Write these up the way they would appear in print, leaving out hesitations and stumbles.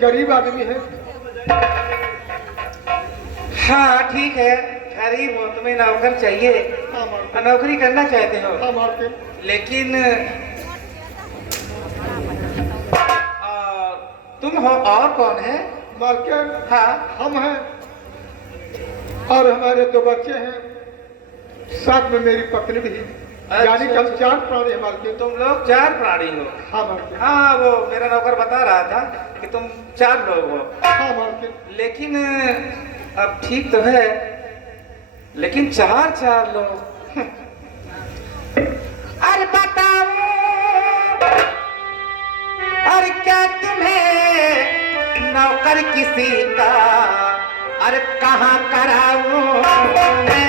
गरीब आदमी है। हाँ ठीक है, गरीब हो, तुम्हें नौकर चाहिए, नौकरी करना चाहते हो, लेकिन तुम हो और कौन है? मालकिन हाँ हम हैं और हमारे 2 बच्चे हैं, साथ में मेरी पत्नी भी, यानी कि हम 4 प्राणी हैं मालकिन। तुम लोग 4 प्राणी हो? हाँ मालकिन। हाँ वो मेरा नौकर बता रहा था कि तुम 4 लोग हो। हाँ मालकिन। लेकिन अब ठीक तो है, लेकिन 4 लोग अरे बताओ, अरे क्या तुम्हें नौकर किसी का, अरे कहाँ कराऊं मैं?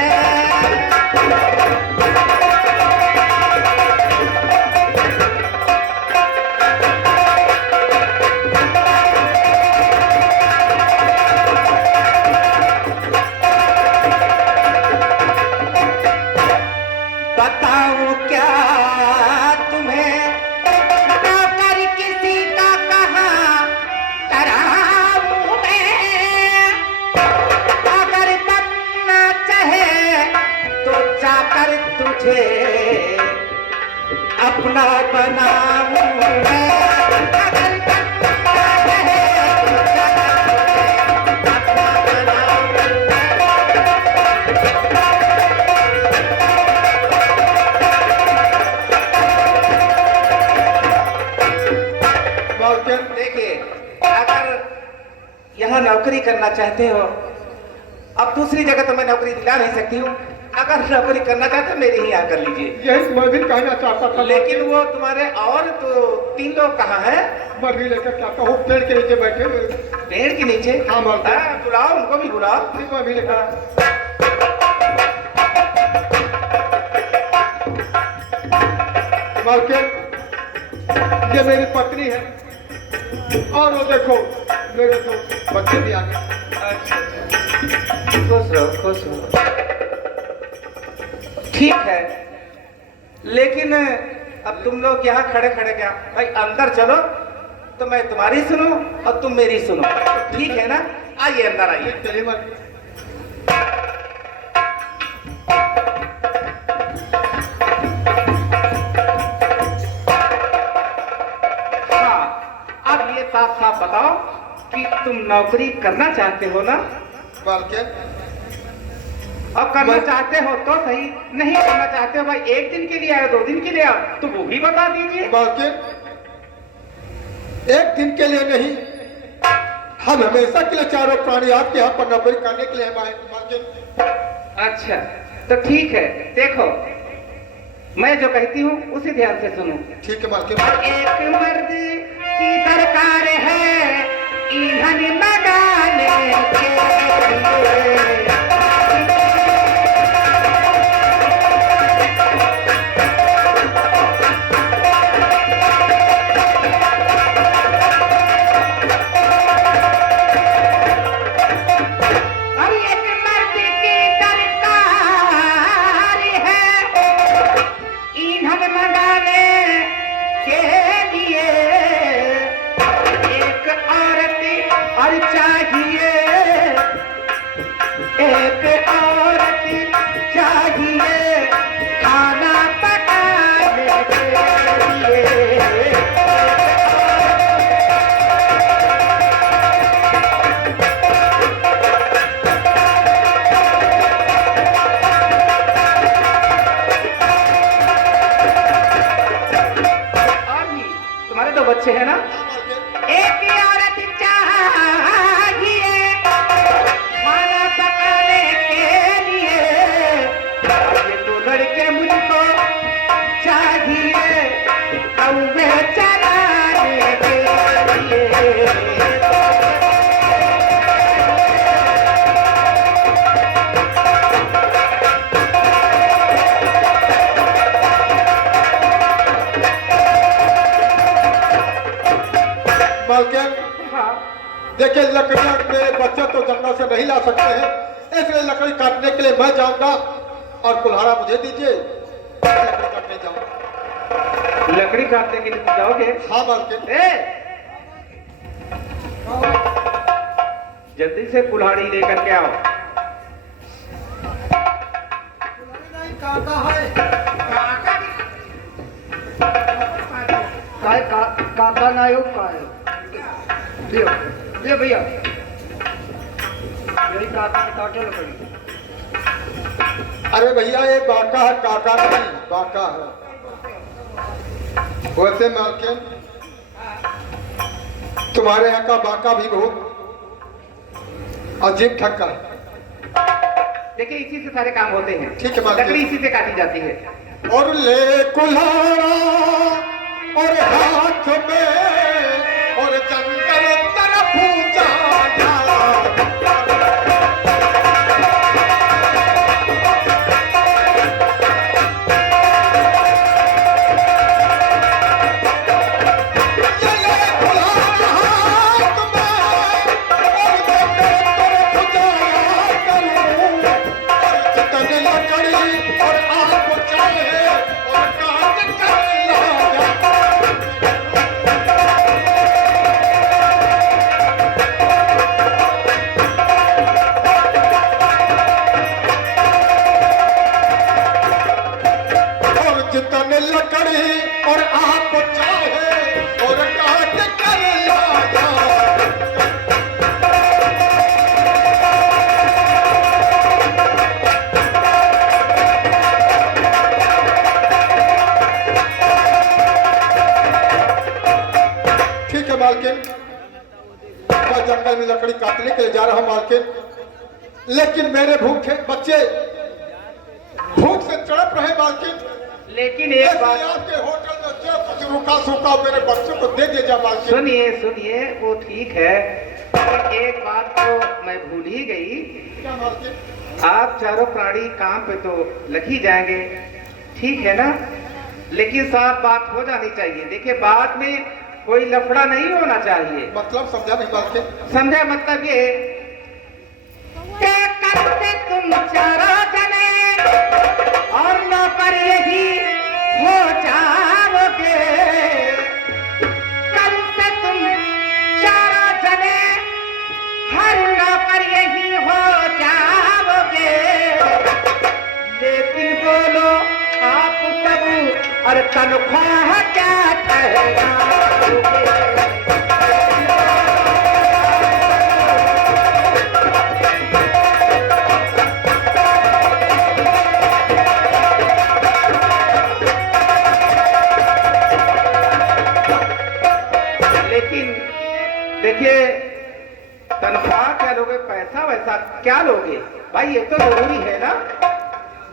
बताओ क्या तुम्हें नौकर किसी का कहाँ कराऊं मैं? अगर बनना चाहे तो जाकर तुझे अपना बनाऊं मैं। अगर बनना चाहे तो जाकर अपना बनाऊं मालकिन। देखिए, अगर यहाँ नौकरी करना चाहते हो, अब दूसरी जगह तो मैं नौकरी दिला नहीं सकती हूँ, अगर नौकरी करना चाहते हो मेरे ही यहाँ कर लीजिए। यही मैं भी कहना चाहता था, लेकिन वो तुम्हारे और तो 3 लोग कहाँ हैं? मैं भी लेकर क्या कहूँ, पेड़ के नीचे बैठे हुए। पेड़ के नीचे? हाँ मालकिन। बुलाओ, उनको भी बुलाओ। मैं भी लेकर। मालकिन ये मेरी पत्नी है और वो देखो मेरे 2 बच्चे भी आ गए। खुश रहो, खुश रहो। ठीक है, लेकिन अब तुम लोग यहाँ खड़े खड़े क्या भाई, अंदर चलो तो मैं तुम्हारी सुनो और तुम मेरी सुनो, ठीक है ना? आइए अंदर आइए। चलिए मालकिन। साफ साफ बताओ कि तुम नौकरी करना चाहते हो ना? मालकिन। और करना चाहते हो तो सही, नहीं करना चाहते हो भाई, 1 दिन के लिए आए, 2 दिन के लिए आओ, तो वो भी बता दीजिए। मालकिन 1 दिन के लिए नहीं, हम हमेशा के लिए 4 प्राणी आपके यहाँ पर नौकरी करने के लिए आए मालकिन। अच्छा तो ठीक है, देखो मैं जो कहती हूँ उसी ध्यान से सुनो। ठीक है मालकिन। एक मर्द की दरकार है ईंधन लगाने के लिए। के लिए एक औरत चाहिए खाना पकाने के लिए। और भी तुम्हारे दो बच्चे हैं ना? एक ही औरत चाहिए खाना पकाने के लिए, ये दो लड़के मुझको चाहिए कौवे चलाने के लिए। मालकिन हाँ, देखिए, लकड़ियां मेरे बच्चे तो जंगल से नहीं ला सकते हैं, इसलिए लकड़ी काटने के लिए मैं जाऊंगा और कुल्हाड़ा मुझे दीजिए, लकड़ी काटने जाऊंगा। लकड़ी काटने के लिए तुम जाओगे? हाँ मालकिन। जल्दी से कुल्हाड़ी लेकर के आओ। काका ना हो लियो लियो भैया, यही काका ने काटे लकड़ी। अरे भैया, ये बाका है, काका नहीं, बाका है। वैसे मालकिन, तुम्हारे यहाँ का बाका भी बहुत अजीब ठक्का है। देखिए, इसी से सारे काम होते हैं। ठीक है मालकिन। लकड़ी इसी से काटी जाती है। और ले कुल्हाड़ा और हाथ में और जंगल तरफ जाना। चले कुल्हाड़ा हाथ में और जंगल तरफ जाया करूं। और जितनी लकड़ी और आग चाहे और काट कर लाया। और जितने लकड़ी और आग चाहे और काट कर लाया। ठीक है मालकिन, मैं जंगल में लकड़ी काटने के लिए जा रहा हूं मालकिन, लेकिन मेरे भूखे बच्चे भूख से तड़प रहे मालकिन। लेकिन एक बात आपके होटल में जो कुछ रुका सूखा मेरे बच्चों को दे दीजिए मालकिन। सुनिए, सुनिए, वो ठीक है, लेकिन एक बात तो मैं भूल ही गई। क्या मालकिन? आप चारों प्राणी काम पे तो लग ही जाएंगे, ठीक है ना? लेकिन साफ बात हो जानी चाहिए। देखिए, बाद में कोई लफड़ा नहीं होना चाहिए। मतलब समझा नहीं मालकिन। समझा? मतलब ये क्या करते तुम चारों जने और नौकर यही हो जाओगे। कल से तुम चारों जने हर नौकर यही हो जाओगे। लेकिन बोलो आप सब और तनख्वाह क्या ठहराओगे? लेकिन देखिए, तनख्वाह क्या लोगे, पैसा वैसा क्या लोगे भाई, ये तो जरूरी है ना।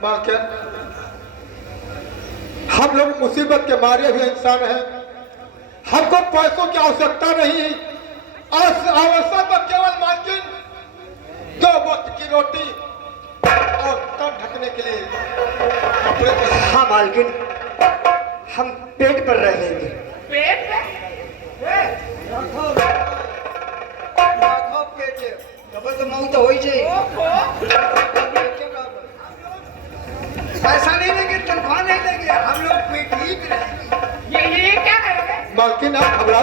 मालकिन, हम लोग मुसीबत के मारे हुए इंसान हैं, हमको पैसों की आवश्यकता नहीं। आवश्यक तो केवल मालकिन 2 वक्त की रोटी और तन ढकने के लिए कपड़े। हाँ मालकिन, हम पेट पर रह लेंगे। पेट तो मऊ तो हो जाए। पैसा नहीं लेंगे, तनख्वाह नहीं लेंगे, हम लोग पेट ही पे रहेंगे। ये क्या करोगे? मालकिन, आप घबरा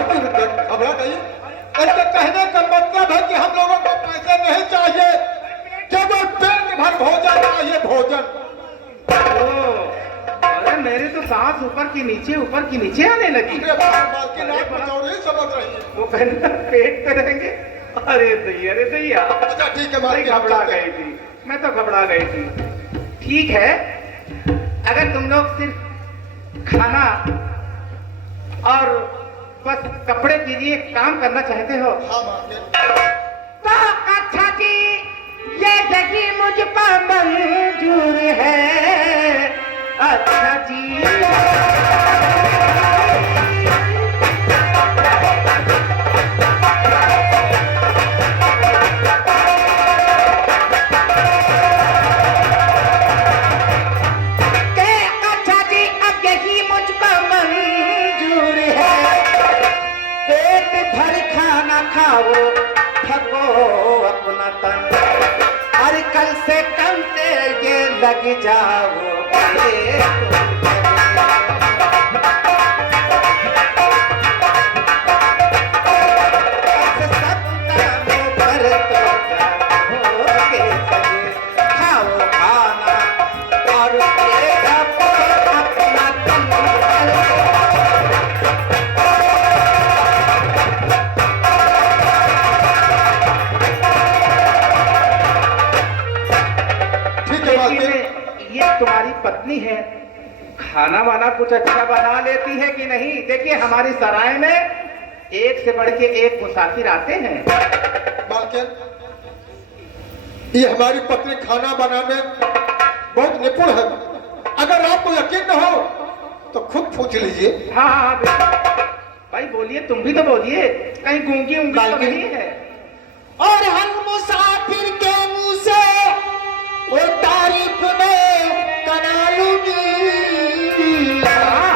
नहीं। इसके कहने का मतलब है कि हम लोगों को पैसे नहीं चाहिए, केवल पेट आवाज ऊपर की नीचे आने लगी। अरे मालकिन आप कुछ और ही समझ रही है। वो कहना पेट पे रहेंगे। अरे दैया अच्छा ठीक है मैं मालकिन, हम घबरा चलते गई हैं। थी, मैं तो घबरा गई थी। ठीक है, अगर तुम लोग सिर्फ खाना और बस कपड़े के लिए काम करना चाहते हो हाँ मालकिन। तो अच्छा जी, ये जगह मुझ पर मंजूर है। अच्छा जी अच्छा जी, अब यही मुझ पर मंजूर है। पेट भर खाना खाओ, थको अपना तन, और कल से कम से ये लग जाओ। सब कामों पर तो जाओगे सजे, खाओ खाना और पेट भर अपना तन। ठीक है मालकिन। लेकिन ये तुम्हारी पत्नी है, खाना वाना कुछ अच्छा बना लेती है कि नहीं? देखिए हमारी सराय में एक से बढ़ के एक मुसाफिर आते हैं। मालकिन, ये हमारी पत्नी खाना बनाने बहुत निपुण है। अगर आपको यकीन न हो तो खुद पूछ लीजिए। हाँ हाँ बिल्कुल। भाई बोलिए, तुम भी तो बोलिए, कहीं गूंगी उंगली तो मालकिन। नहीं है? और हर मुसाफिर के मुंह से वो तारीफ में करा लूंगी। हाँ,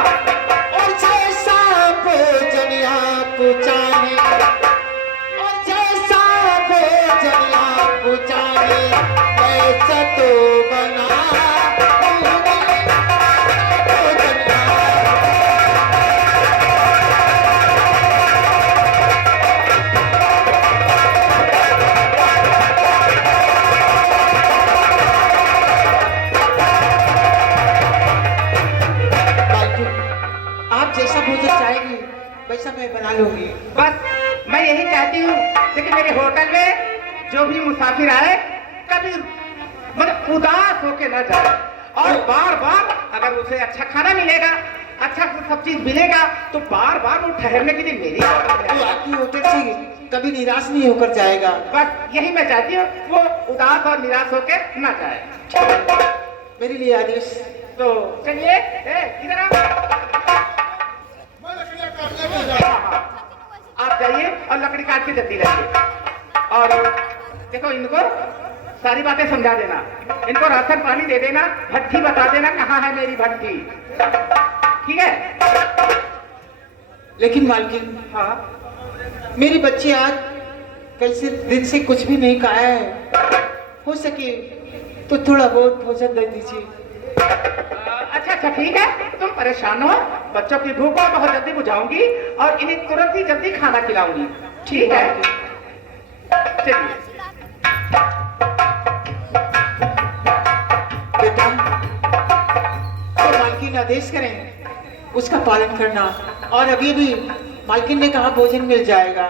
और जैसा भोजन आपको चाहे, और जैसा भोजन आपको चाहे, वैसा तो बना दूंगी। भोजन आप जैसा भोजन चाहेंगी वैसा मैं बना लूंगी। बस मैं यही चाहती हूँ कि मेरे होटल में जो भी मुसाफिर आए कभी मतलब उदास होके न जाए, और बार बार अगर उसे अच्छा खाना मिलेगा, अच्छा सब चीज मिलेगा, तो बार बार वो ठहरने के लिए मेरी होटल में वो आए। आपकी होटल से कभी निराश नहीं होकर जाएगा। बस यही मैं चाहती हूँ, वो उदास और निराश होके न जाए। मेरे लिए आदेश। तो चलिए, इधर आओ। मैं लकड़ियाँ काटने में जा रहा हूँ। आप जाइए और लकड़ी काट के जल्दी लाइए। और देखो, इनको सारी बातें समझा देना, इनको राशन पानी दे देना, भट्टी बता देना कहाँ है मेरी भट्टी। ठीक है? लेकिन मालकिन, हाँ मेरी बच्ची आज कल से दिन से कुछ भी नहीं खाया है। हो सके तो थोड़ा बहुत भोजन दे दीजिए। अच्छा ठीक है, तुम परेशान हो, बच्चों की भूख को बहुत जल्दी बुझाऊंगी और इन्हें तुरंत ही जल्दी खाना खिलाऊंगी। ठीक है, चलिए। बेटा, तो मालकिन आदेश करें उसका पालन करना। और अभी भी मालकिन ने कहा भोजन मिल जाएगा।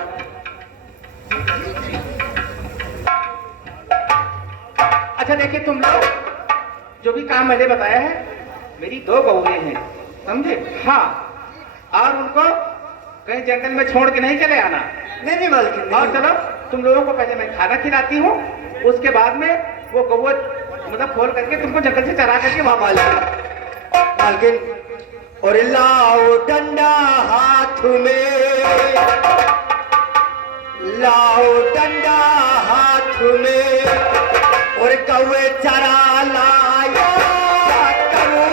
अच्छा देखिए, तुम लोग जो भी काम मैंने बताया है, मेरी 2 बहुएं हैं, समझे? हाँ, और उनको कहीं जंगल में छोड़ के नहीं चले आना। नहीं मालकिन, और चलो, तुम लोगों को पहले मैं खाना खिलाती हूँ, उसके बाद में वो गौवा मतलब खोल करके तुमको जंगल से चरा करके वहां मालकिन, और लाओ डंडा हाथ में, लाओ डंडा हाथ में, और कौवे चरा लाया करूं।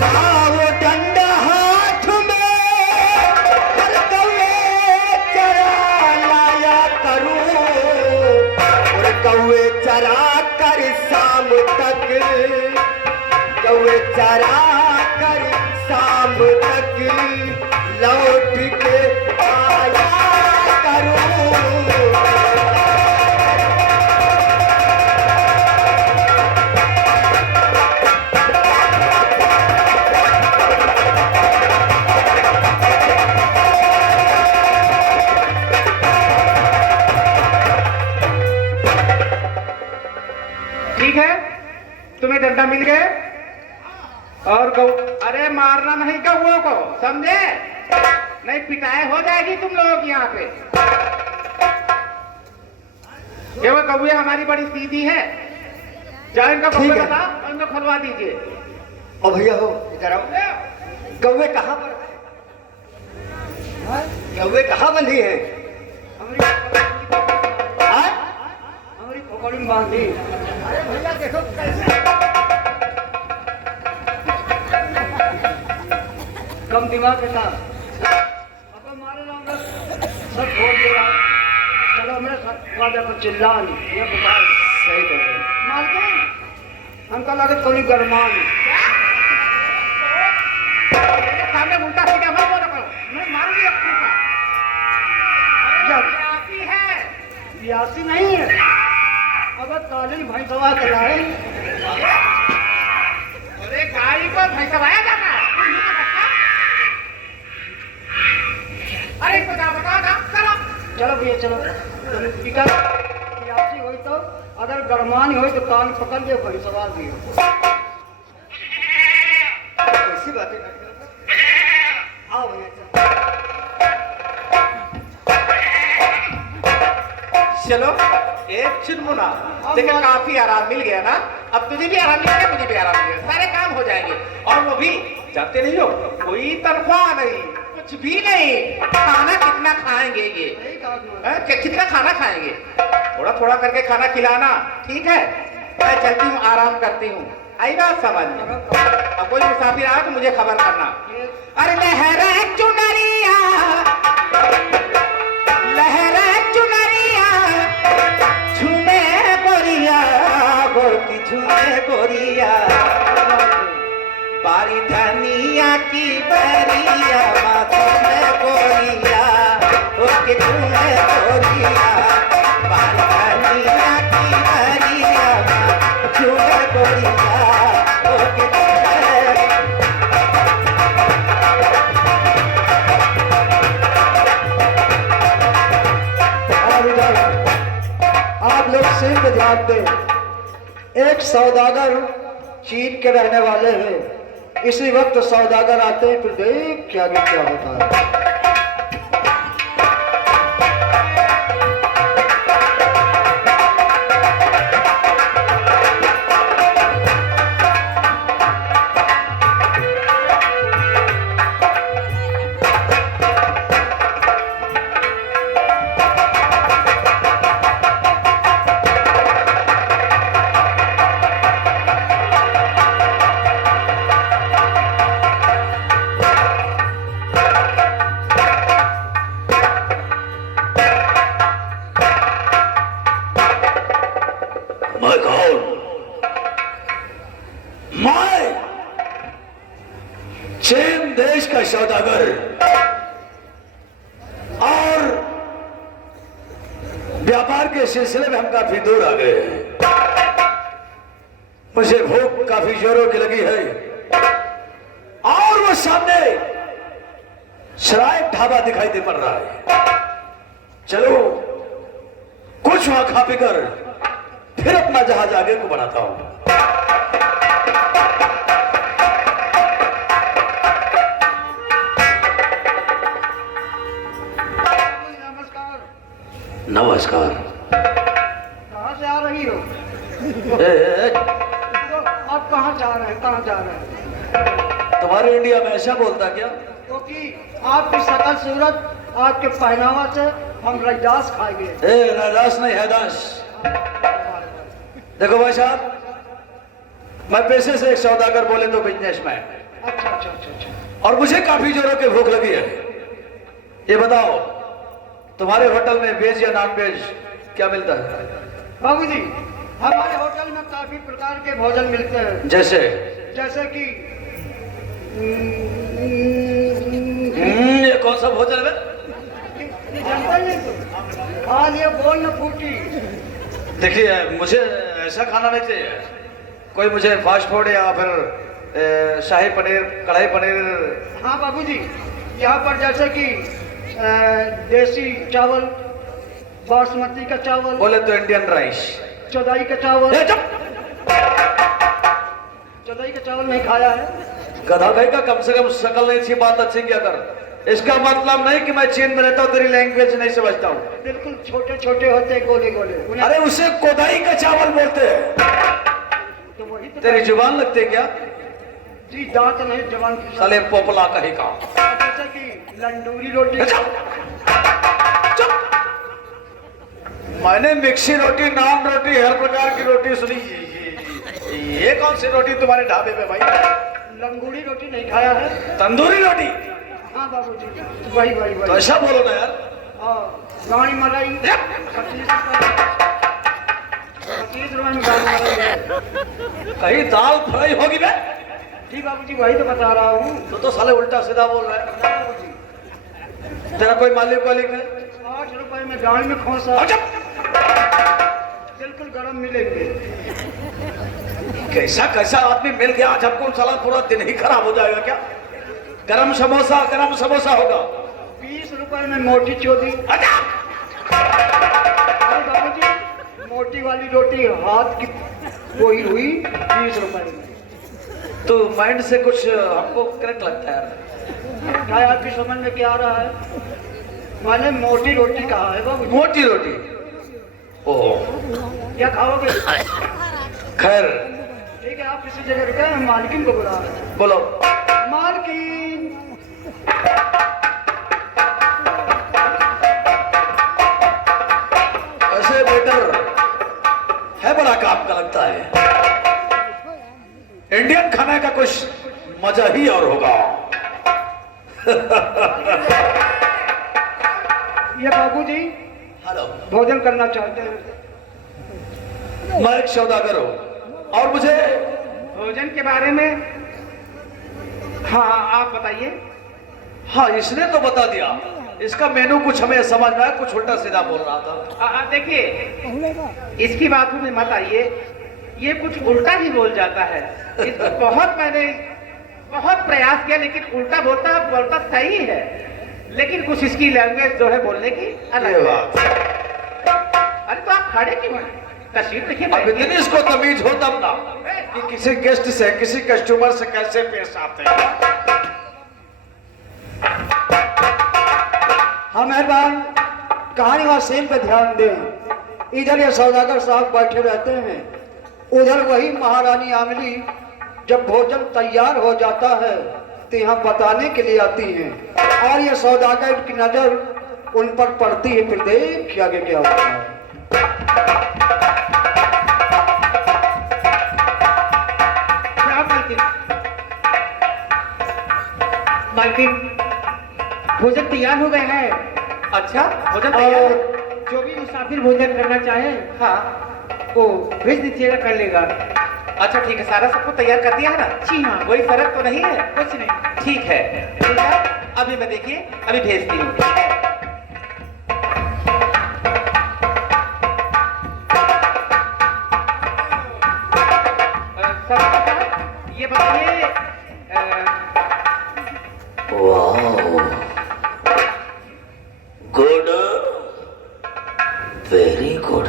लाओ डंडा हाथ में, और कौवे चरा लाया करूं, और कौवे चरा कर शाम तक, कौवे चरा कर शाम तक की लौट के आया करूं। ठीक है, तुम्हें डंडा मिल गए और गौ, अरे मारना नहीं गौओं को, समझे? नहीं पिटाई हो जाएगी तुम लोगों की यहाँ पे। ये वो कौवे हमारी बड़ी सीधी है, जाओ इनका कौवे ठीक है। बता और इनको खुलवा दीजिए। ओ भैया हो इधर आओ। कौवे कहाँ पर है? कौवे कहाँ बंधी है? हाँ? हमारी खोपड़ी में बांधी। अरे भैया देखो कैसे कम दिमाग के साथ अब मारे जाऊंगा सब छोड़ दिया। चलो मेरे साथ वादा को चिल्ला ये बता। सही कर रहे हैं। मालकिन हमको लगे थोड़ी गरमान। सामने उल्टा सीधा मत बोलो करो, मैं मारूंगी अब तुमको। जब आती है बियासी नहीं है अगर काली भैंसवा चलाए। अरे गाड़ी को भैंसवाया जाता है। अरे इसको जा बताओ ना, चलो चलो भैया चलो टिकट बियासी हुई तो अगर गरमानी हुई तो कान पकड़ दे भैंसवा भी हो। ऐसी बातें करते हो। आओ भैया चलो एक चुनमुना देखो काफी आराम मिल गया ना। अब तुझे भी आराम मिल गया, मुझे भी आराम मिल गया, सारे काम हो जाएंगे। और वो भी जानते नहीं हो, कोई तनख्वाह नहीं, कुछ भी नहीं। खाना कितना खाएंगे ये? कितना खाना खाएंगे? थोड़ा थोड़ा करके खाना खिलाना, ठीक है? मैं चलती हूँ, आराम करती हूँ। आई बात समझ में? अब कोई मुसाफिर आए तो मुझे खबर करना। अरे लहरा चुनरिया, लहरा चुनरिया, झूमे गोरिया, गोरी झूमे गोरिया, बारी धनिया की बरिया, माथे में गोरिया, ओके झूमे गोरिया, बारी धनिया की बरिया, झूमे गोरिया, ओके झूमे। आप लोग सिर्फ ध्यान दें। एक सौदागर चीन के रहने वाले हैं। इसी वक्त सौदागर आते हैं, फिर देख क्या होता है। मैं कौन? मैं चीन देश का सौदागर और व्यापार के सिलसिले में हम काफी दूर आ गए हैं। मुझे भूख काफी जोरों की लगी है और वो सामने सराय ढाबा दिखाई दे पड़ रहा है। चलो कुछ वहां खा पी कर फिर अपना जहाज आगे को बढ़ाता हूं। नमस्कार। नमस्कार। कहाँ से आ रही हो? आप कहाँ जा रहे हैं? कहाँ जा रहे हैं? तुम्हारे इंडिया में ऐसा बोलता क्या? क्योंकि आपकी शकल सूरत, आपके पहनावा से हम रैदास खाएंगे। रैदास नहीं हैदास। देखो भाई साहब, मैं पेशे से एक सौदागर, बोले तो बिजनेस में। अच्छा। और मुझे काफी जोरों की भूख लगी है। ये बताओ तुम्हारे होटल में वेज या नॉन वेज क्या मिलता है? बाबूजी, हमारे होटल में काफी प्रकार के भोजन मिलते हैं। जैसे जैसे कि कौन सा भोजन है? जानता नहीं तू? हाँ ये बोल न फूटी। देखिए मुझे ऐसा खाना नहीं चाहिए, कोई मुझे फास्ट फूड या फिर शाही पनीर, कढ़ाई पनीर। हाँ बाबूजी, यहाँ पर जैसे कि देसी चावल, बासमती का चावल, बोले तो इंडियन राइस। चौदाई का चावल। ए, चुप! चौदाई का चावल नहीं खाया है? गधा भाई का कम से कम शकल नहीं थी, बात अच्छी क्या कर। इसका मतलब नहीं कि मैं चीन में रहता हूँ, तेरी लैंग्वेज नहीं समझता हूँ। बिल्कुल छोटे छोटे होते गोले गोले। अरे उसे कोदाई का चावल बोलते हैं। तो वही तो तेरी जुबान लगती है क्या? जी दांत नहीं जवान की। साले पोपला कहीं का। जैसे कि लंडूरी रोटी। चुप! मैंने मिक्सी रोटी, नान रोटी, हर प्रकार की रोटी सुनी। ये कौन सी रोटी तुम्हारे ढाबे पे भाई? लंगूरी रोटी नहीं खाया है? तंदूरी रोटी। हाँ बाबूजी, वही वही तो वही। ऐसा बोलो ना यार। गाड़ी मलाई 25 रुपए में गाड़ी मलाई है। कहीं दाल फ्राई होगी बे? जी बाबूजी, वही तो बता रहा हूँ। तो साले उल्टा सीधा बोल रहा है। बाबूजी, तेरा कोई मालिक वालिक है? 8 रुपए में गाड़ी में खोसा। अच्छा, बिल्कुल गरम मिलेंगे। कैसा कैसा आदमी मिल गया आज हमको, साला पूरा दिन ही खराब हो जाएगा क्या? गरम समोसा होगा। 20 रुपए में मोटी चोदी। अच्छा! अरे बाबूजी, मोटी वाली रोटी हाथ की वही हुई 20 रुपए में। तो माइंड से कुछ हमको करेक्ट लगता है यार। क्या आपकी समझ में क्या आ रहा है? मैंने मोटी रोटी कहा है बाबूजी। मोटी रोटी। ओह, क्या खाओगे? खैर ठीक है, आप किसी जगह रुके, हम मालकिन को बुला रहे हैं। बोलो। मालकिन, ऐसे बेटर है, बड़ा काम का लगता है। इंडियन खाने का कुछ मजा ही और होगा। ये बाबूजी हेलो, भोजन करना चाहते हैं। मैं एक सौदागर हूँ और मुझे भोजन के बारे में हाँ आप बताइए। हाँ इसने तो बता दिया, इसका मेनू कुछ हमें समझ में आया, कुछ उल्टा सीधा बोल रहा था। देखिए इसकी बातों में मत आइए, ये कुछ उल्टा ही बोल जाता है। इसको मैंने बहुत प्रयास किया लेकिन उल्टा बोलता सही है, लेकिन कुछ इसकी लैंग्वेज जो है बोलने की अलग है। अरे तो आप खड़े क्यों हैं? तस्वीर देखिए। अब इतनी इसको तमीज हो तब ना कि किसी गेस्ट से, किसी कस्टमर से कैसे पेश आते हैं। हाँ मेहरबान, कहानी वहाँ सेल पे ध्यान दें। इधर ये सौदागर साहब बैठे रहते हैं, उधर वही महारानी आमली जब भोजन तैयार हो जाता है तो यहाँ बताने के लिए आती हैं और ये सौदागर की नजर उन पर पड़ती है। फिर देखिए आगे क्या होता है। मालकिन, भोजन तैयार हो गया है। अच्छा, भोजन तैयार है। जो भी मुसाफिर भोजन करना चाहे हाँ वो भेज दीजिएगा, कर लेगा। अच्छा ठीक है, सारा सबको तैयार कर दिया है ना? जी हाँ। कोई फर्क तो नहीं है? कुछ नहीं। ठीक है, अभी मैं देखिए अभी भेजती हूँ। ये बताइए good, very good,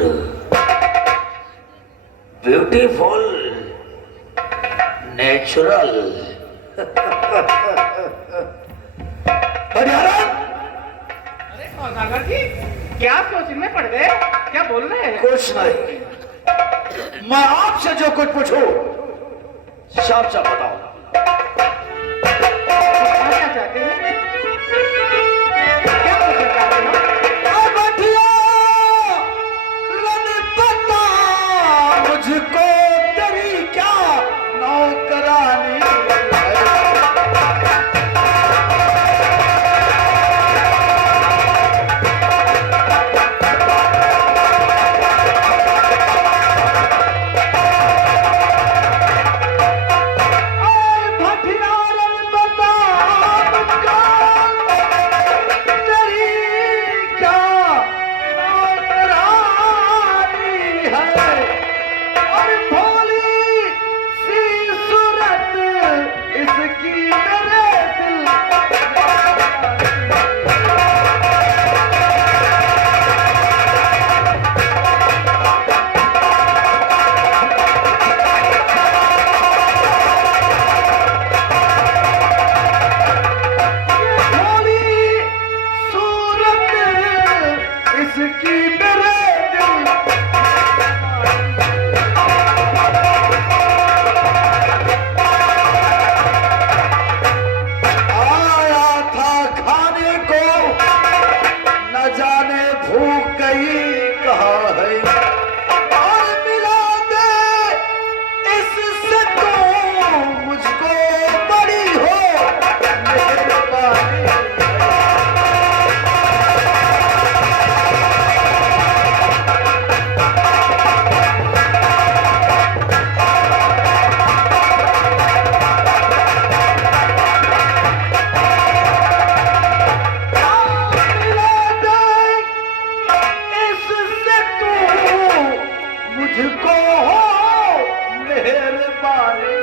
beautiful, natural. नागर जी क्या सोच में पड़ गए? क्या बोल रहे हैं? कुछ नहीं, मैं आपसे जो कुछ पूछूं साफ साफ बताओ। क्या चाहते हैं? क्या पूछना चाहते हैं? मुझको तेरी क्या नौकरानी भटियारन बता मुझको की मेरे दिल आया था खाने को न जाने भूख गई कहाँ है और मिला दे इससे तो मुझको बड़ी हो मेहरबानी। इससे तू मुझको हो मेहरबानी।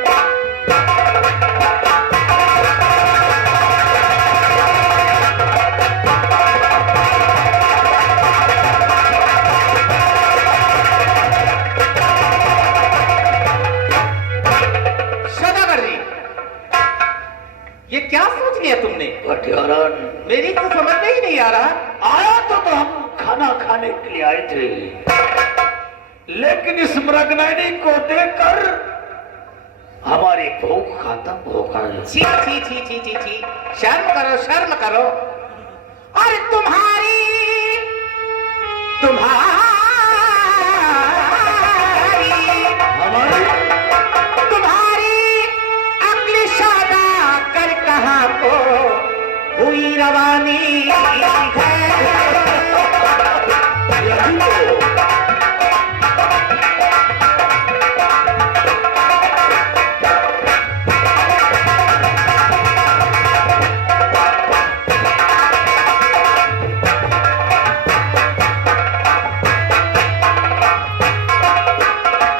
सौदागर जी, ये क्या सोच लिया तुमने? भटियारन मेरी तो समझ में ही नहीं आ रहा। आया तो हम खाना खाने के लिए आए थे, लेकिन इस मृगनयनी को देखकर हमारी भूख खत्म हो गई। छी छी छी छी छी छी, शर्म करो शर्म करो। और तुम्हारी हमारी तुम्हारी अक्ल सौदागर कहाँ को हुई रवानी है। यही तो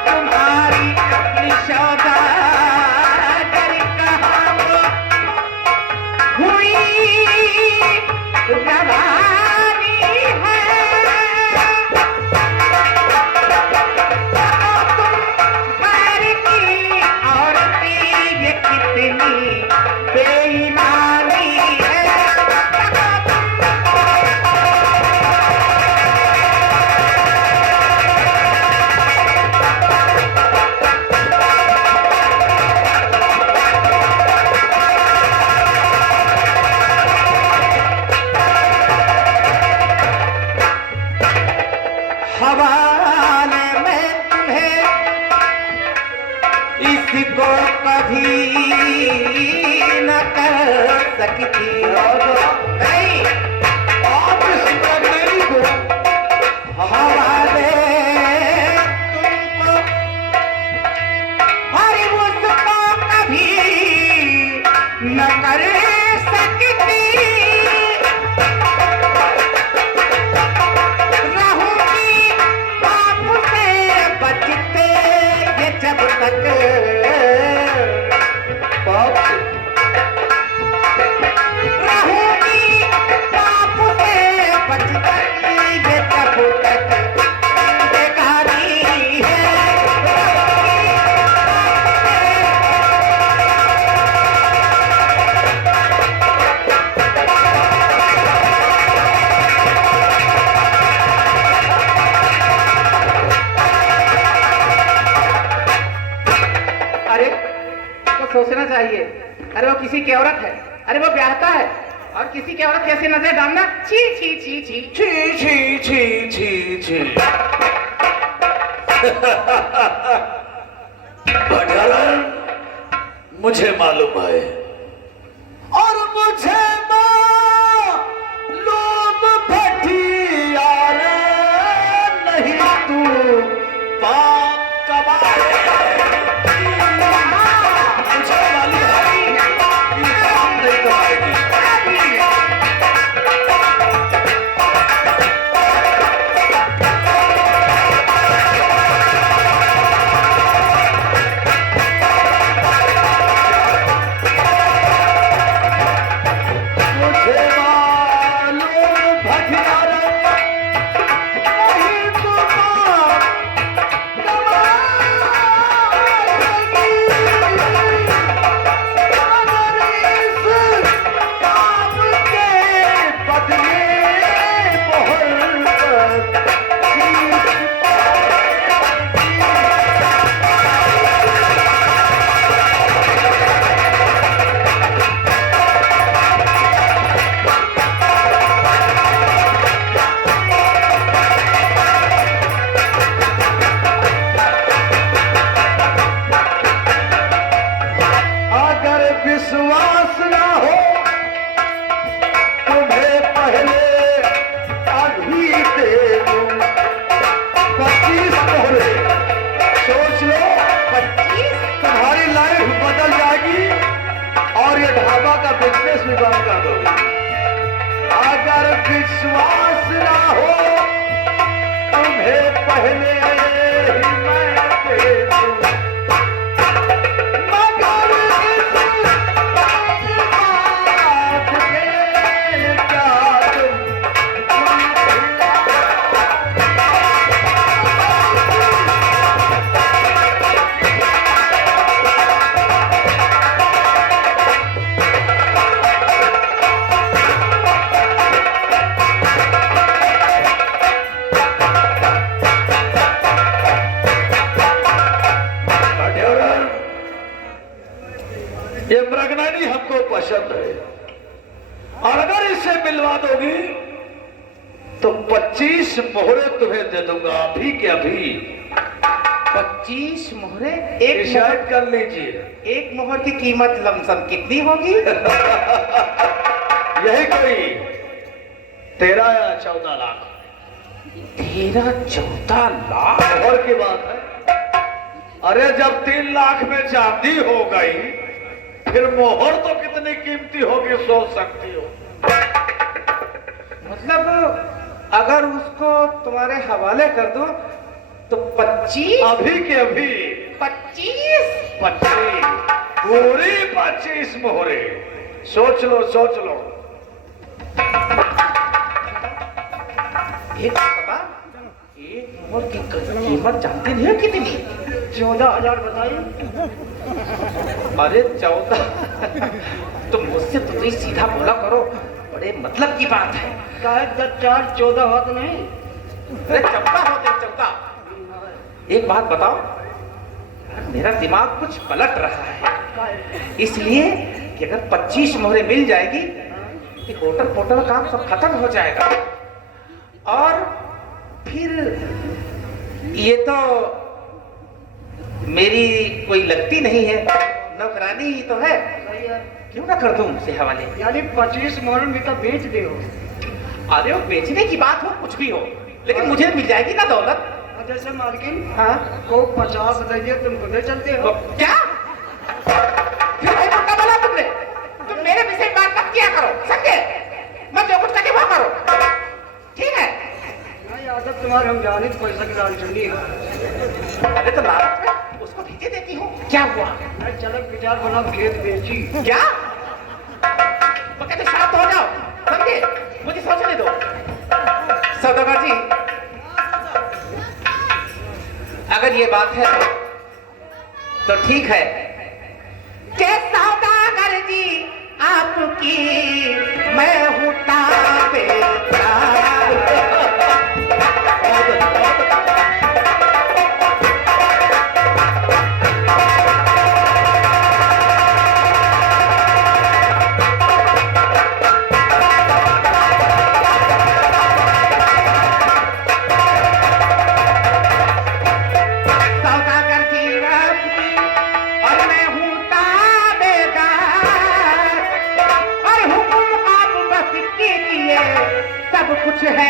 तुम्हारी अक्ल सौदागर कहाँ को हुई रवानी है। घर की औरतें ये कितनी बेईमानी है। हवाले में तुम्हें इसको कभी न कर सकती नहीं। आप इस मृगनयनी को हवाले तुमको और उसको कभी न कर सकती। रहूंगी पाप से बचते ये जब तक पाप से रहूंगी पाप से बचते ये जब तक बेकारी है। अरे तो सोचना चाहिए, अरे वो किसी की औरत है, अरे वो ब्याहता है और किसी की औरत कैसे नजर डालना। छी छी छी छी। छी छी छी छी छी। भटियारन मुझे मालूम है और मुझे मालूम भटियारन नहीं तू पाप कमाए। मुझे मालूम है कि पाप नहीं कमाएगी। पहले ही मैं दे दूं, मगर इस बात के क्या तुम ये मृगनयनी हमको पसंद है, और अगर इसे मिलवा दोगी तो 25 मोहरे तुम्हें दे दूंगा, अभी के अभी। 25 मोहरे? एक डिसाइड कर लीजिए। एक मोहर की कीमत लमसम कितनी होगी? यही कोई 13 या 14 लाख। 13-14 लाख? मोहर की बात है। अरे जब 3 लाख में चांदी हो गई, फिर मोहर तो कितनी कीमती होगी सोच सकती हो। मतलब अगर उसको तुम्हारे हवाले कर दो तो 25? अभी के अभी 25? 25 पूरी 25 मोहरे। सोच लो सोच लो। एक पता, एक मोहर की कीमत जानते नहीं हो कितनी? 14,000 बताइए। अरे 14? तुम मुझसे तो तुम सीधा बोला करो, बड़े मतलब की बात है। 14 होते नहीं। अरे 14 होते 14। एक बात बताओ, मेरा दिमाग कुछ पलट रहा है, इसलिए कि अगर 25 मोहरे मिल जाएगी तो होटल पोटल काम सब खत्म हो जाएगा, और फिर ये तो मेरी कोई लगती नहीं है, नौकरानी ही तो है, क्यों ना कर दूं उनसे हवाले? यानी 25 मोहर में तो बेच दे हो। अरे वो बेचने की बात हो, कुछ भी हो, लेकिन मुझे मिल जाएगी ना दौलत। जैसे मालकिन हाँ को 50 दीजिए, तुमको ले चलते हो। क्या? फिर भाई मुद्दा बोला तुमने? तुम मेरे विषय में बात मत किया करो, समझे? मत जो कुछ करके वो करो, ठीक है? नहीं आदत तुम्हारे हम जाने तो पैसा की डाल चली। अरे तो लालच में उसको भेजे देती हूँ, क्या हुआ? मैं चलक विचार बना खेत बेची। क्या? वो कहते शांत हो जाओ, समझे? मुझे सोचने दो। सौदागर जी, अगर ये बात है तो ठीक है। के सौदागर जी आपकी मैं हूँ ताबेदार। कुछ है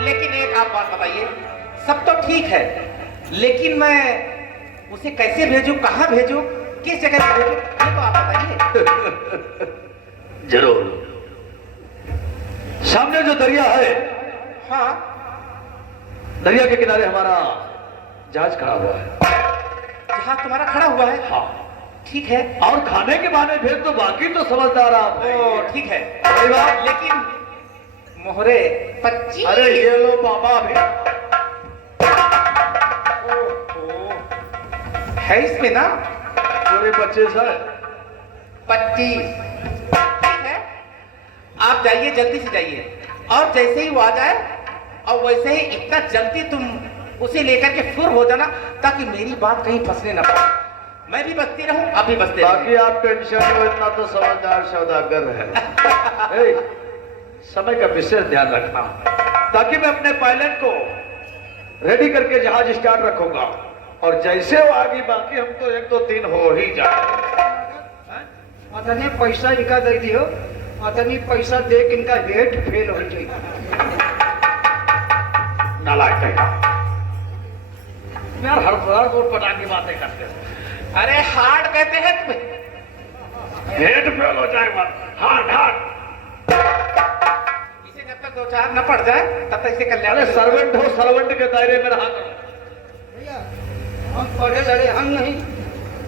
लेकिन एक आप बात बताइए, सब तो ठीक है, लेकिन मैं उसे कैसे भेजूं, कहां भेजूं, किस जगह पे भेजूं, ये तो आप बताइए। जरूर। सामने जो दरिया है, हाँ, दरिया के किनारे हमारा जहाज खड़ा हुआ है। जहाज तुम्हारा खड़ा हुआ है? हाँ ठीक है। और खाने के बहाने भेज दो, बाकी तो समझदार आप हैं। ओ ठीक है, सही बात। लेकिन मोहरे 25। अरे ये लो बाबा भी है इसमें ना? पूरे 25 है। 25 ठीक है। आप जाइए, जल्दी से जाइए, और जैसे ही वो आ जाए और वैसे ही इतना जल्दी तुम उसे लेकर के फुर हो जाना, ताकि मेरी बात कहीं फंसने ना पाए। मैं भी बचती रहूं, आप भी बचते रहूं। बाकी आप टेंशन लो, इतना तो समझदार सौदागर है। ए, समय का विशेष ध्यान रखना, ताकि मैं अपने पायलट को रेडी करके जहाज स्टार्ट रखूंगा, और जैसे वो आगे बाकी हम तो 1 2 3 हो ही जाए। अतने पैसा इनका दे दियो, अतनी पैसा दे के इनका वेट फेल हो जाए। नालायक है यार, हर दूर पटा की बातें करते हैं। अरे हार्ड कहते हैं तुम्हें। हेड फेल हो जाए बात, हार्ड हार्ड। इसे जब तक 2-4 न पड़ जाए तब तक इसे कल्याण। अरे सर्वेंट हो, सर्वेंट के दायरे में रहा करो। भैया हम पढ़े लड़े हम नहीं,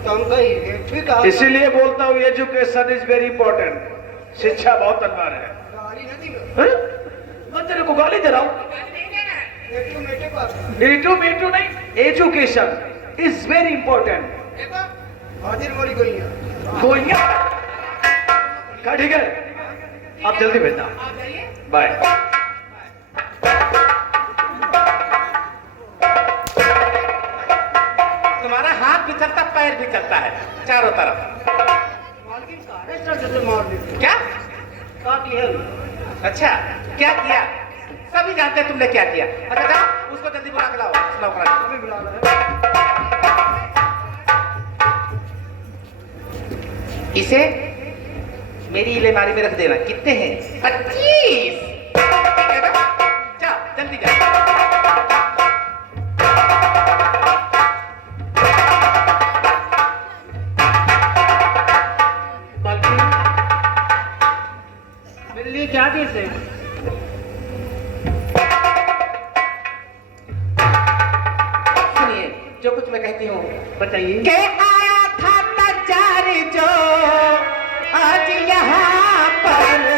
तो हमका ये ठीक है। इसीलिए बोलता हूँ एजुकेशन इज वेरी इंपॉर्टेंट। शिक्षा बहुत अनिवार्य है। गाड़ी नहीं दी, हैं? मैं तेरे को गाली दे रहा हूँ। मेटू मेटे को मीटू मीटू नहीं, एजुकेशन इज वेरी इंपॉर्टेंट। हाजिर बोली कोई है। गोइया क्या, ठीक है, आप जल्दी भेजना। बाय। तुम्हारा हाथ भी चलता, पैर भी चलता है चारों तरफ। मालकिन सारे सर जल्दी मार देते क्या? काट लिया। अच्छा, क्या किया? सभी जानते हैं तुमने क्या किया। अच्छा जाओ, उसको जल्दी बुला के लाओ, लाओ करा के। अभी बुला रहा है। इसे मेरी अलमारी में रख देना। कितने हैं? 25। ठीक है ना? जाओ जल्दी जाओ। मेरे लिए क्या चीज है? सुनिए जो कुछ मैं कहती हूँ। बताइए। के आया था नजार जो आज यहाँ पर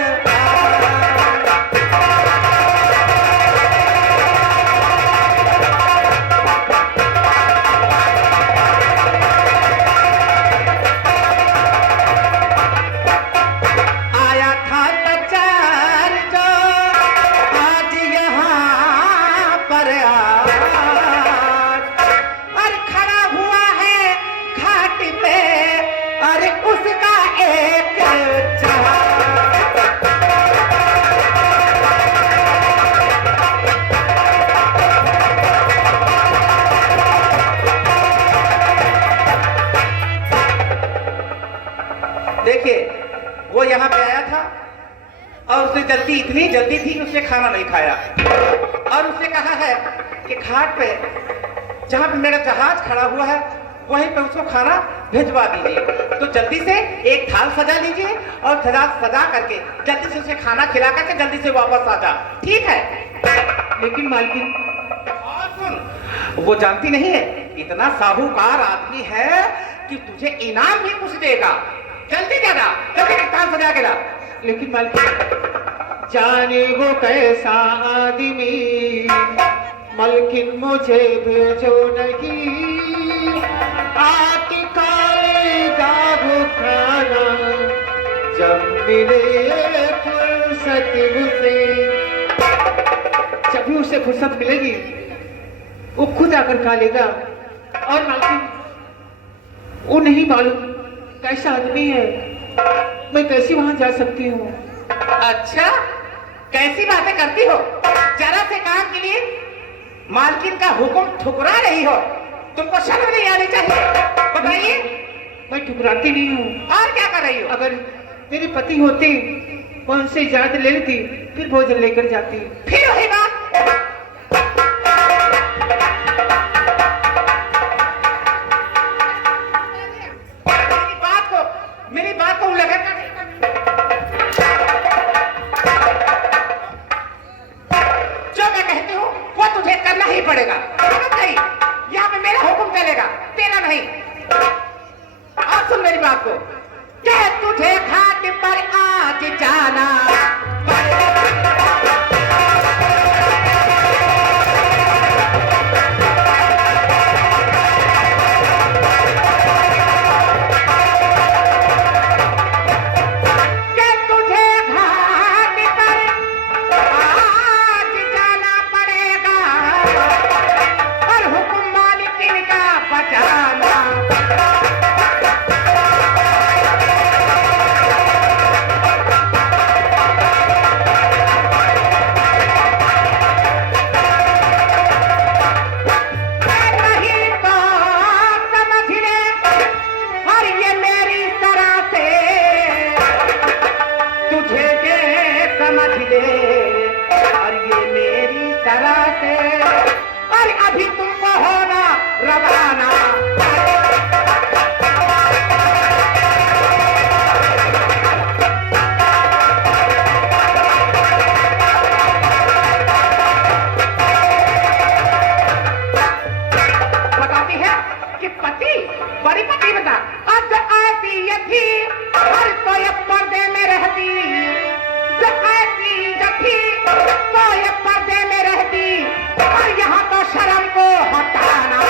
आया था नजार जो आज यहाँ पर और खड़ा हुआ है घाट पे, अरे उसका एक चाँद। देखिए वो यहाँ पे आया था और उसने जल्दी, इतनी जल्दी थी कि उसने खाना नहीं खाया और उसने कहा है कि घाट पे जहाँ पे मेरा जहाज खड़ा हुआ है वहीं पे उसको खाना भिजवा दीजिए। तो जल्दी से एक थाल सजा लीजिए और सजा करके जल्दी से उसे खाना खिला करके जल्दी से वापस आ जा। ठीक है? लेकिन मालकिन और सुन, वो जानती नहीं है इतना साहूकार आदमी है कि तुझे इनाम भी कुछ देगा। जल्दी जाना, जल्दी थाल सजा के ला। लेकिन मालकिन जाने वो कैसा आदमी, मलकिन मुझे भेजो नहीं, आके खाएगा वो खाना जब मिले फुर्सत उसे। जब भी उसे फुर्सत मिलेगी वो खुद आकर खा लेगा। और मालकिन वो नहीं मालूम कैसा आदमी है, मैं कैसे वहां जा सकती हूँ? अच्छा, कैसी बातें करती हो? जरा से काम के लिए मालकिन का हुक्म ठुकरा रही हो, तुमको शर्म नहीं आनी चाहिए। बताइए। मैं ठुकराती नहीं हूँ। और क्या कर रही हो? अगर मेरे पति होते मैं उनसे इजाजत ले लेती, फिर भोजन लेकर जाती। फिर वही बात। मेरी बात को उल्लंघन नहीं करनी। जो मैं कहती हूँ वो तुझे करना ही पड़ेगा। समझ गई? यहाँ पे मेरा हुक्म चलेगा, तेरा नहीं। और सुन मेरी बात को, क्या तुझे घाट पर आज जाना तरह से, और अभी तुमको होना रवाना। बताती है कि पति, बड़ी पति बता, अब आती ये थी हर तो ये पर्दे में रहती, जब आती ये थी तो ये पर्दे में रहती, और यहाँ तो शर्म को हटाना।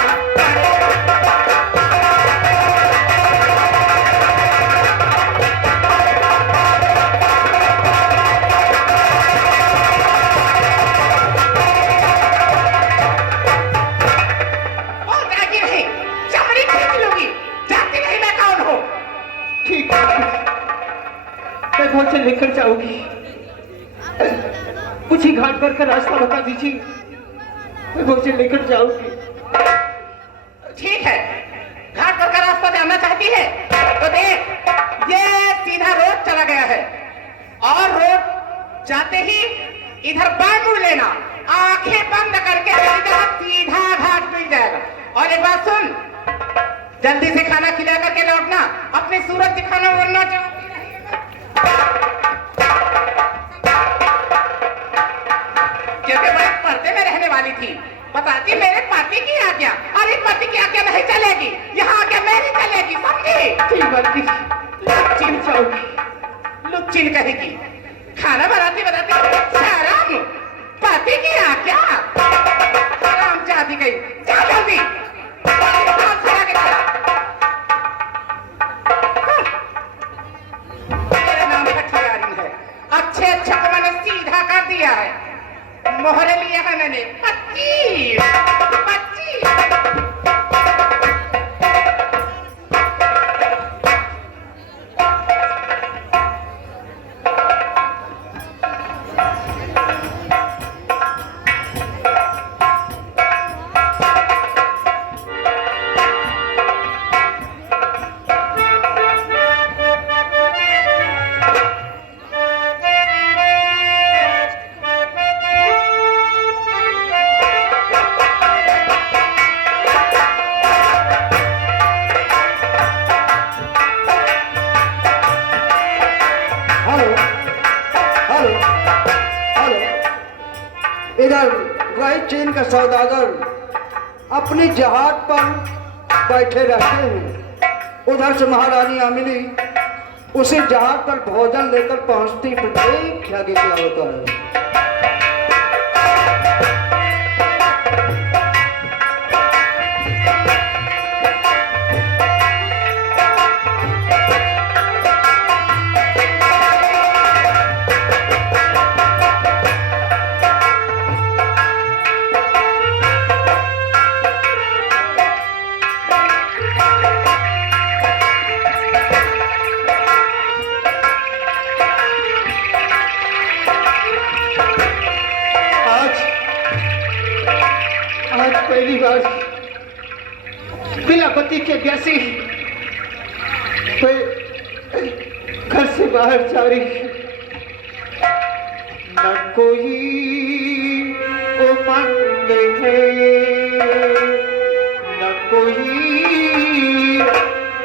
और जाती नहीं, चमड़ी खींच लूंगी, जाती नहीं मैं कौन हूँ। ठीक है, मैं घर से लेकर जाऊंगी। उसी घाट पर का रास्ता बता दीजिए, मैं घर से लेकर जाऊंगी। ठीक है, घाट पर का रास्ता जानना चाहती है तो देख, ये सीधा रोड चला गया है, और रोड जाते ही इधर बाएं मुड़ लेना, आंखें बंद करके सीधा घाट मिल जाएगा। और एक बात सुन, जल्दी से खाना खिला करके लौटना, अपनी सूरत दिखाना वरना चाहती क्योंकि मैं पर्दे में रहने वाली थी। बताती मेरे पति की आज्ञा, अरे पति की आज्ञा नहीं चलेगी, यहाँ आज्ञा मेरी चलेगी, समझी? ठीक बात की, लुच्चिन जाऊंगी, लुच्चिन कहेगी, खाना बनाती बनाती शर्म, पति की आज्ञा, शर्म चाहती गई, जा जल्दी। मेरा नाम हथियारी है, अच्छे अच्छे को मैंने सीधा कर दिया है, मोहरे लिए है मैंने 25 25। इधर वही चीन का सौदागर अपनी जहाज पर बैठे रहते हैं। उधर से महारानी अमिली उसी जहाज पर भोजन लेकर पहुंचती, तो देख आगे क्या होता है। आज पहली बार बिना पति के ब्यासी घर से बाहर जा रही, न कोई उमंग है, न कोई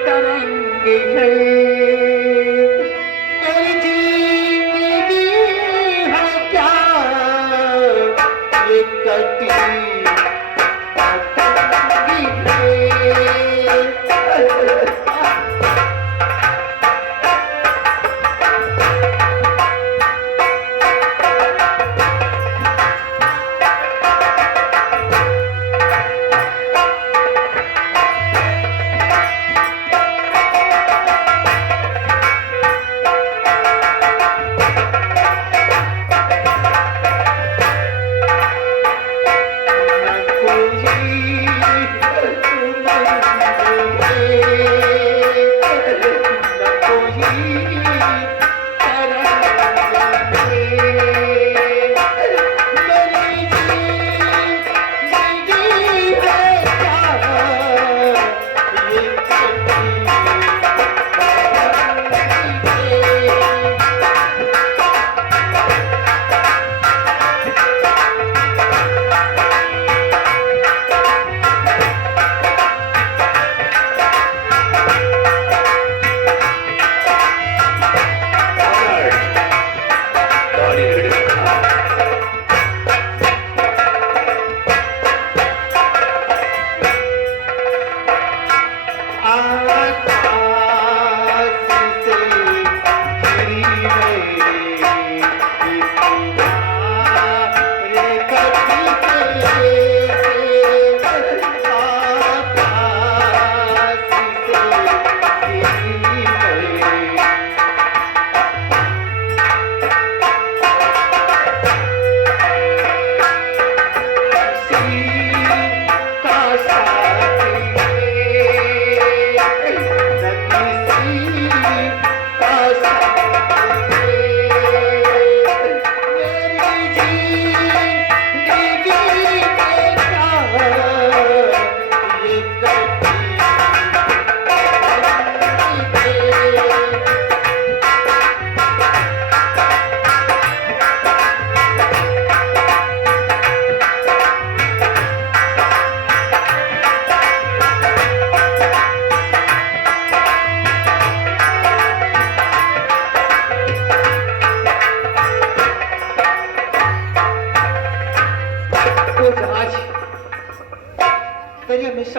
तरंग है, मेरी जिंदगी है क्या ये कटी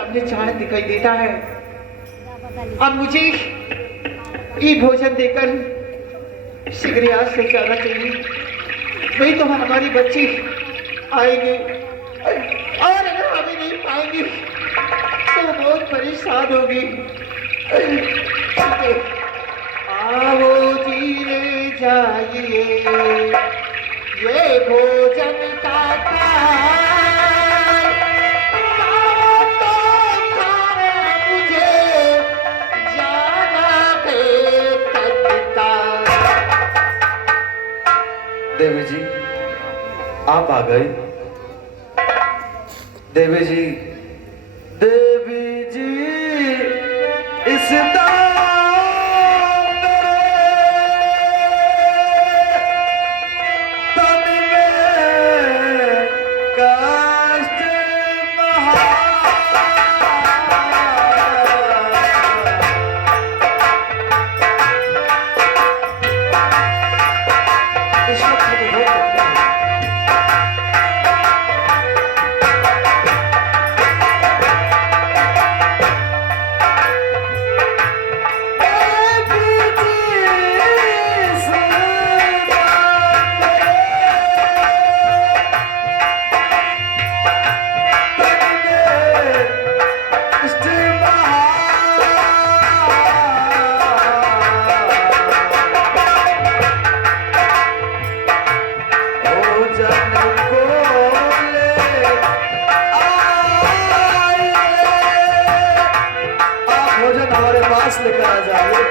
सामने चांद दिखाई देता है। अब मुझे ये भोजन देकर शीघ्र यहाँ से जाना चाहिए, नहीं तो हमारी बच्ची आएंगे और अगर हमें नहीं पाएंगे तो बहुत परेशान होगी। आओ जीने जाइए ये भोजन का काल, आओ तो खाओ मुझे जाना है तत्काल। देवी जी आप आ गए। देवी जी, देवी जी इस हमारे पास लेकर आ जाइए।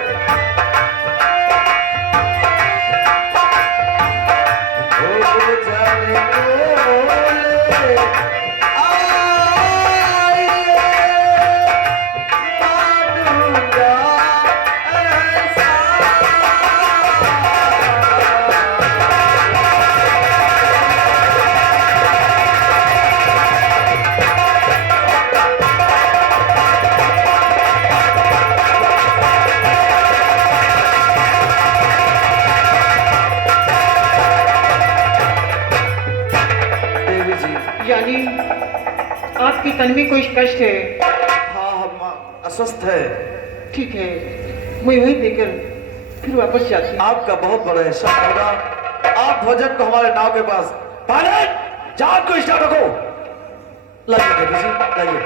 यानी आपके तन में कोई कष्ट है? हाँ हम अस्वस्थ है। ठीक है, मैं वही देकर फिर वापस जाती हूँ। आपका बहुत बड़ा एहसान होगा। आप भोजन को हमारे नाव के पास पायलट जहाज को स्टार्ट रखो। लाइए देवी जी, लाइए।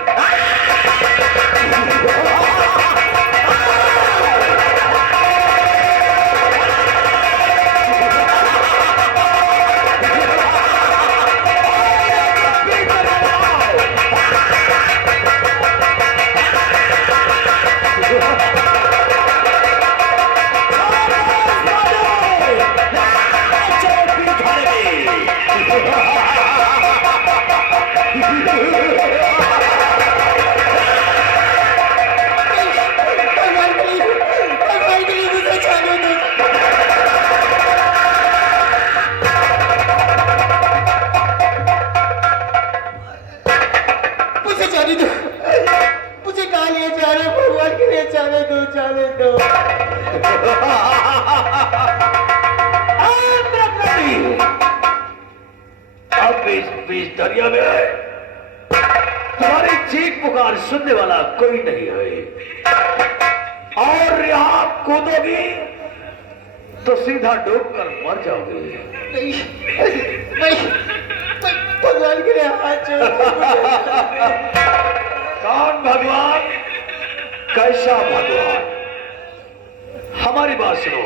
मुझे कहाँ ले जा रहे भगवान के लिए? जाने दो, जाने दो। अब इस बीच दरिया में तुम्हारी चीख पुकार सुनने वाला कोई नहीं है, और यहाँ कूदोगी तो सीधा डूब कर मर जाओगे। नहीं, मैं भगवान के लिए हाथ जोड़। कौन भगवान? कैसा भगवान? हमारी बात सुनो।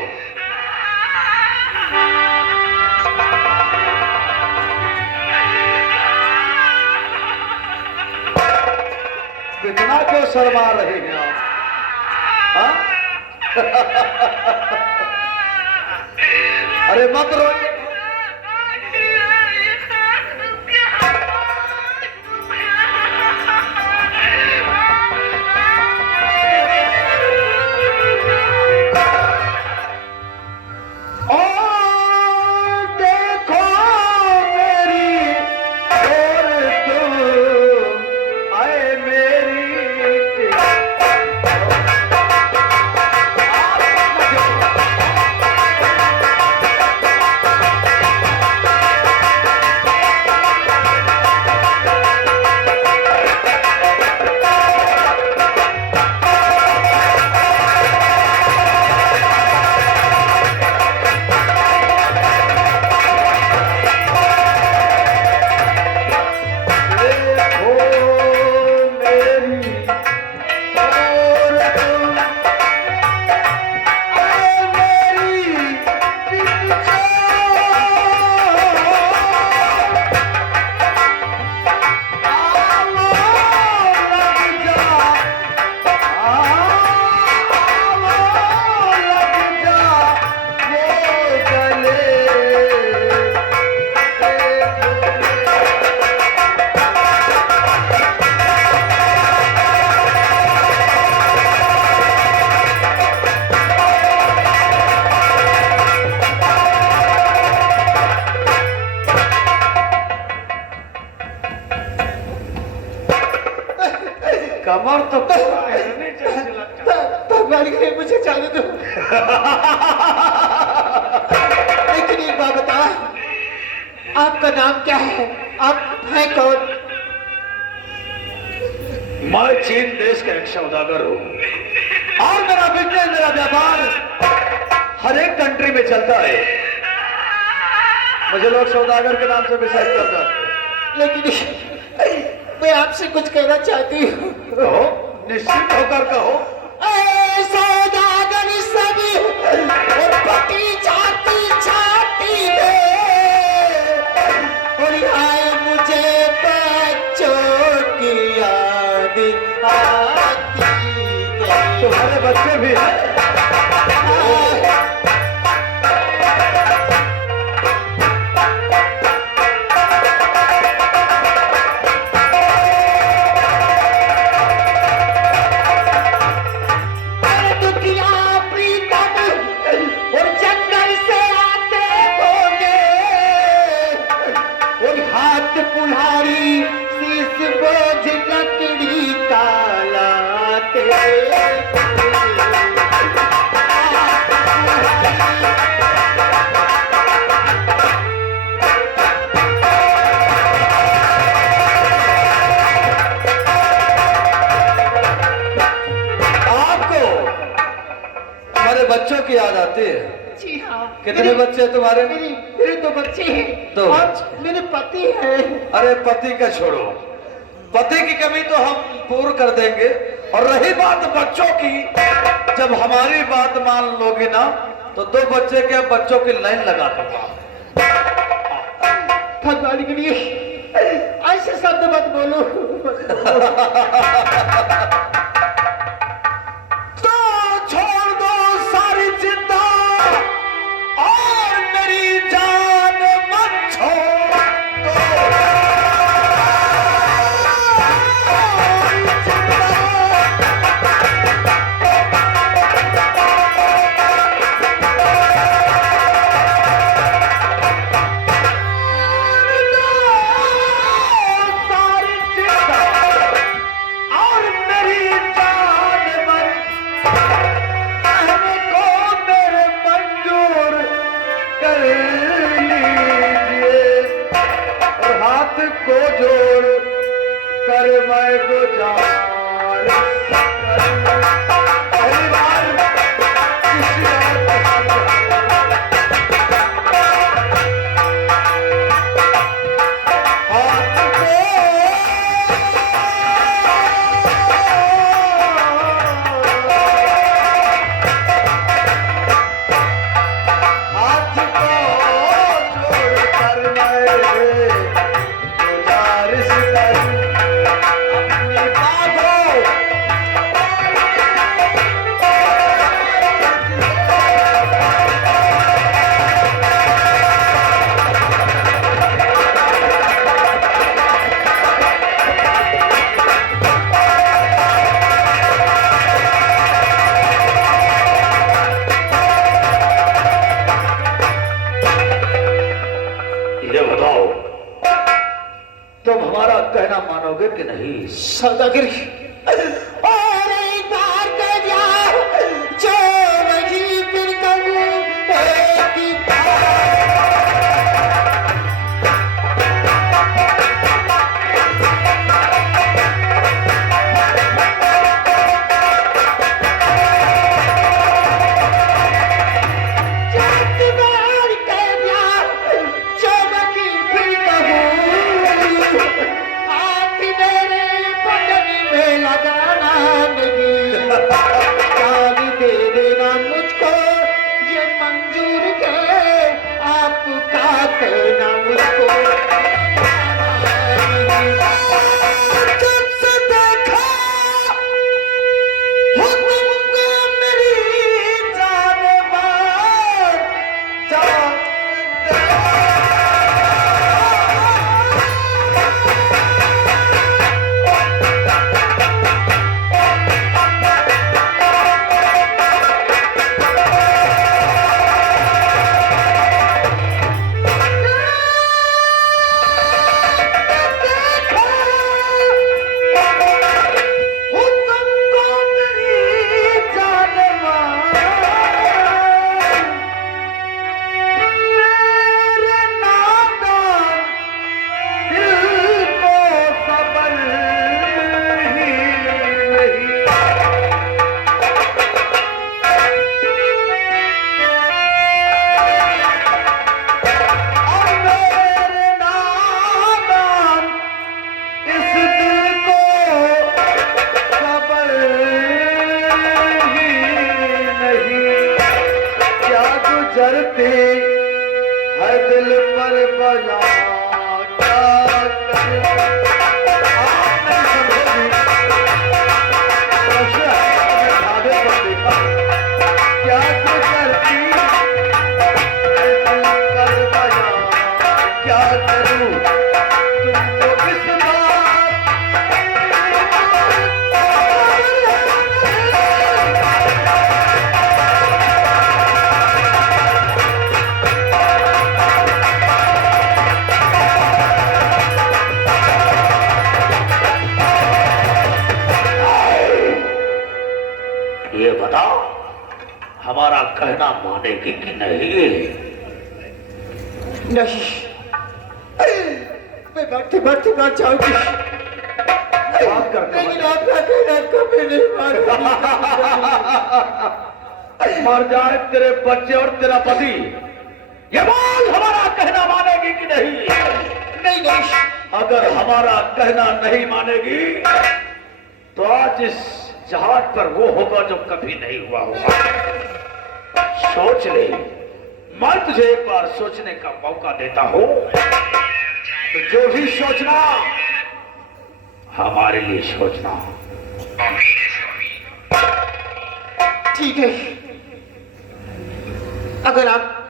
इतना क्यों शर्मा रहे हैं आप? हाँ? अरे मत रोइए। कमर तो नहीं चलता। भगवान करे मुझे जाने दो। लेकिन एक बात बता, आपका नाम क्या है? आप हैं कौन? मैं चीन देश का एक सौदागर हूँ और मेरा बिजनेस, मेरा व्यापार हर एक कंट्री में चलता है। मुझे लोग सौदागर के नाम से विषय कर जाते हैं। लेकिन मैं आपसे कुछ कहना चाहती हूँ। कहो, निश्चित होकर कहो। ऐ सौदागर सब पटी छाती छाती में, और आए मुझे बच्चों की याद आती है। तुम्हारे बच्चे भी हैं? कुल्हाड़ी शीश बोझ लकड़ी का लाते। आपको हमारे बच्चों की याद आती है? जी हाँ। कितने बच्चे हैं तुम्हारे? मेरे 2 बच्चे हैं। दो। और मेरे पति हैं। अरे पति का छोड़ो, पति की कमी तो हम पूर्ण कर देंगे। और रही बात बच्चों की, जब हमारी बात मान लोगी ना तो 2 बच्चे के बच्चों की लाइन लगा दूंगा। भगवान के लिए ऐसे शब्द मत बोलो। तो छोड़ दो सारी चिंता और मेरी जान मत छोड़ दो। सारी चिंता और मेरी जान मत कहने को मेरे मंजूर कर लीजिए, और हाथ को जोड़ कर मैं गुजार पहली बार किसी और के हाथ को हाथ को जोड़ कर मैं गुजारिश करूं अपनी बातों। ये बताओ, तुम हमारा कहना मानोगे कि नहीं? सौदागर और एक बार कह दिया जो नहीं फिर कहूँ एक ही बार। एक बार कह दिया जो नहीं फिर कहूँ, हाथ मेरे बदन में लगाना नहीं। जान दे देना मुझको ये मंजूर है, आपका कहना मुझको जब से देखा हो तुमको मेरी जान बार जान करती है दिल पर बजा, क्या करूं? आप नहीं समझोगी। ऐसे है, ढाबे पर देखा, क्या तू करती है दिल पर बजा, क्या करूं? तुमको किस बात ये बताओ, हमारा कहना मानेगी कि नहीं? नहीं, मैं बैठते बैठते मर जाऊंगी, बात करते लेकिन आपका कहना कभी नहीं मानूंगी। मर जाए तेरे बच्चे और तेरा पति, ये बोल हमारा कहना मानेगी कि नहीं? नहीं नहीं, अगर हमारा कहना नहीं मानेगी तो आज इस जहाज पर वो होगा जो कभी नहीं हुआ होगा। सोच ले, मैं तुझे एक बार सोचने का मौका देता हूं, तो जो भी सोचना हमारे लिए सोचना। ठीक है, अगर आप